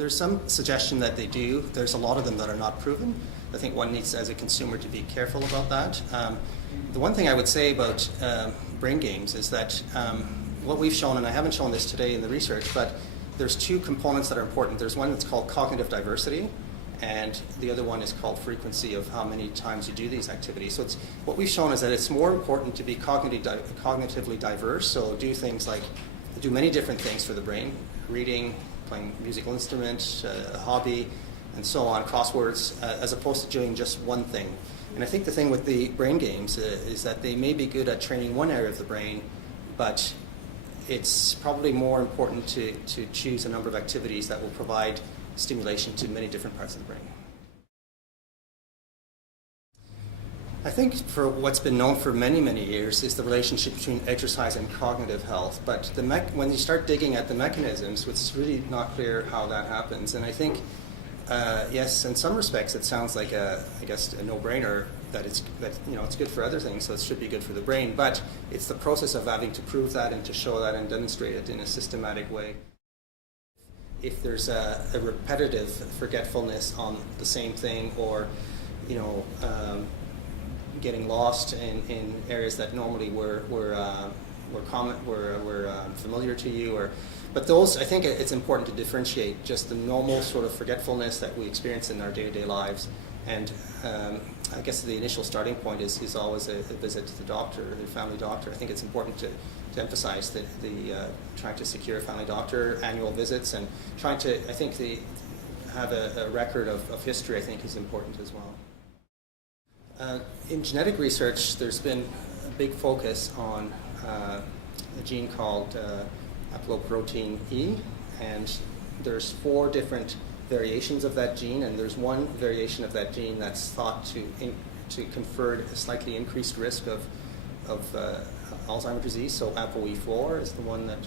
there's some suggestion that they do. There's a lot of them that are not proven. I think one needs, as a consumer, to be careful about that. The one thing I would say about brain games is that what we've shown, and I haven't shown this today in the research, but there's two components that are important. There's one that's called cognitive diversity, and the other one is called frequency of how many times you do these activities. So what we've shown is that it's more important to be cognitively diverse, so do many different things for the brain, reading, playing a musical instrument, a hobby, and so on, crosswords, as opposed to doing just one thing. And I think the thing with the brain games is that they may be good at training one area of the brain, but it's probably more important to choose a number of activities that will provide stimulation to many different parts of the brain. I think for what's been known for many, many years is the relationship between exercise and cognitive health. But when you start digging at the mechanisms, it's really not clear how that happens. And I think, yes, in some respects, it sounds like a no-brainer that it's good for other things, so it should be good for the brain. But it's the process of having to prove that and to show that and demonstrate it in a systematic way. If there's a repetitive forgetfulness on the same thing, or getting lost in areas that normally were familiar to you, but those, I think it's important to differentiate just the normal sort of forgetfulness that we experience in our day-to-day lives, and I guess the initial starting point is always a visit to the doctor, the family doctor. I think it's important to emphasize that trying to secure a family doctor, annual visits, and trying to, I think, have a record of history, I think, is important as well. In genetic research, there's been a big focus on a gene called apolipoprotein E, and there's 4 different variations of that gene, and there's one variation of that gene that's thought to confer a slightly increased risk of Alzheimer's disease. So ApoE4 is the one that,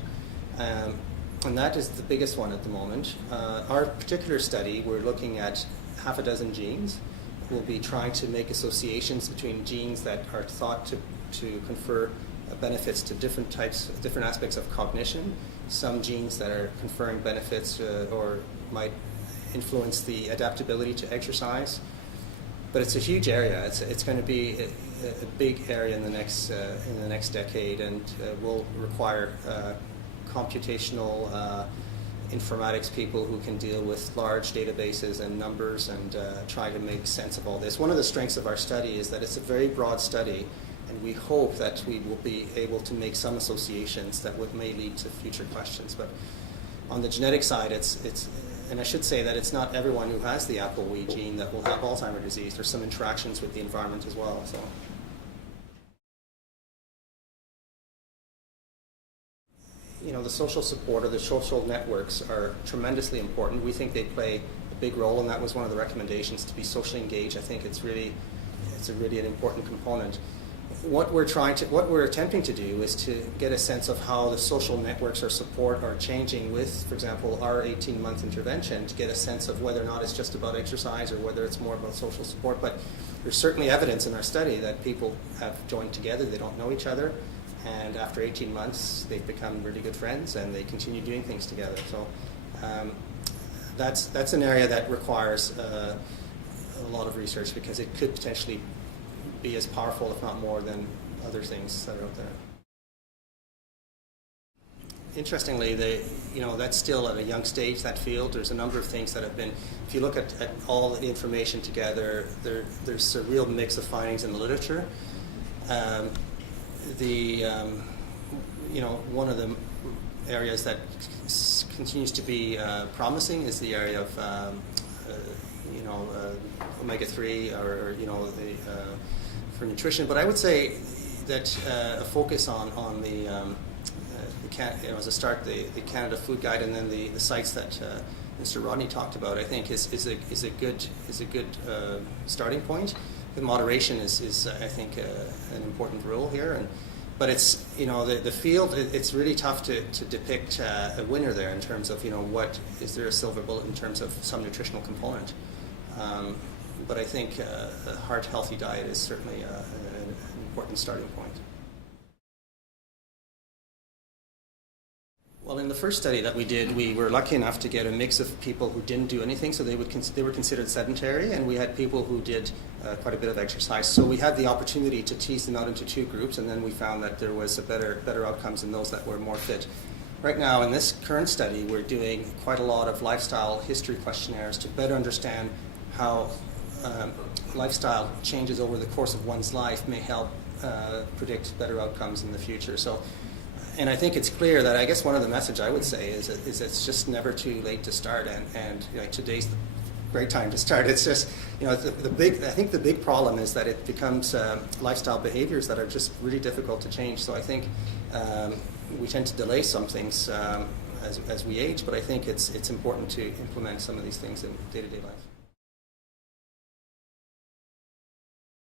and that is the biggest one at the moment. Our particular study, we're looking at half a dozen genes. We'll be trying to make associations between genes that are thought to confer benefits to different aspects of cognition. Some genes that are conferring benefits or might influence the adaptability to exercise. But it's a huge area. It's going to be a big area in the next decade, and will require computational informatics people who can deal with large databases and numbers and try to make sense of all this. One of the strengths of our study is that it's a very broad study, and we hope that we will be able to make some associations that may lead to future questions. But on the genetic side, and I should say that it's not everyone who has the ApoE gene that will have Alzheimer's disease. There's some interactions with the environment as well. So. The social support or the social networks are tremendously important. We think they play a big role, and that was one of the recommendations, to be socially engaged. I think it's really an important component. What we're attempting to do is to get a sense of how the social networks are changing with, for example, our 18-month intervention, to get a sense of whether or not it's just about exercise or whether it's more about social support. But there's certainly evidence in our study that people have joined together, they don't know each other, and after 18 months, they've become really good friends, and they continue doing things together. So that's an area that requires a lot of research, because it could potentially be as powerful, if not more, than other things that are out there. Interestingly, that's still at a young stage, that field. There's a number of things that have been, if you look at all the information together, there's a real mix of findings in the literature. One of the areas that continues to be promising is the area of omega-3 or for nutrition. But I would say that a focus on the as a start, the Canada Food Guide, and then the sites that Mr. Rodney talked about, I think is a good starting point. The moderation is I think an important role here, but it's the field. It's really tough to depict a winner there in terms of what is there a silver bullet in terms of some nutritional component. But I think a heart-healthy diet is certainly an important starting point. Well, in the first study that we did, we were lucky enough to get a mix of people who didn't do anything, so they were considered sedentary, and we had people who did quite a bit of exercise. So we had the opportunity to tease them out into two groups, and then we found that there was a better outcomes in those that were more fit. Right now, in this current study, we're doing quite a lot of lifestyle history questionnaires to better understand how lifestyle changes over the course of one's life may help predict better outcomes in the future. So, and I think it's clear that I guess one of the message I would say is it's just never too late to start, and you know, today's the great time to start. It's just, you know, I think the big problem is that it becomes lifestyle behaviors that are just really difficult to change. So I think we tend to delay some things as we age, but I think it's important to implement some of these things in day-to-day life.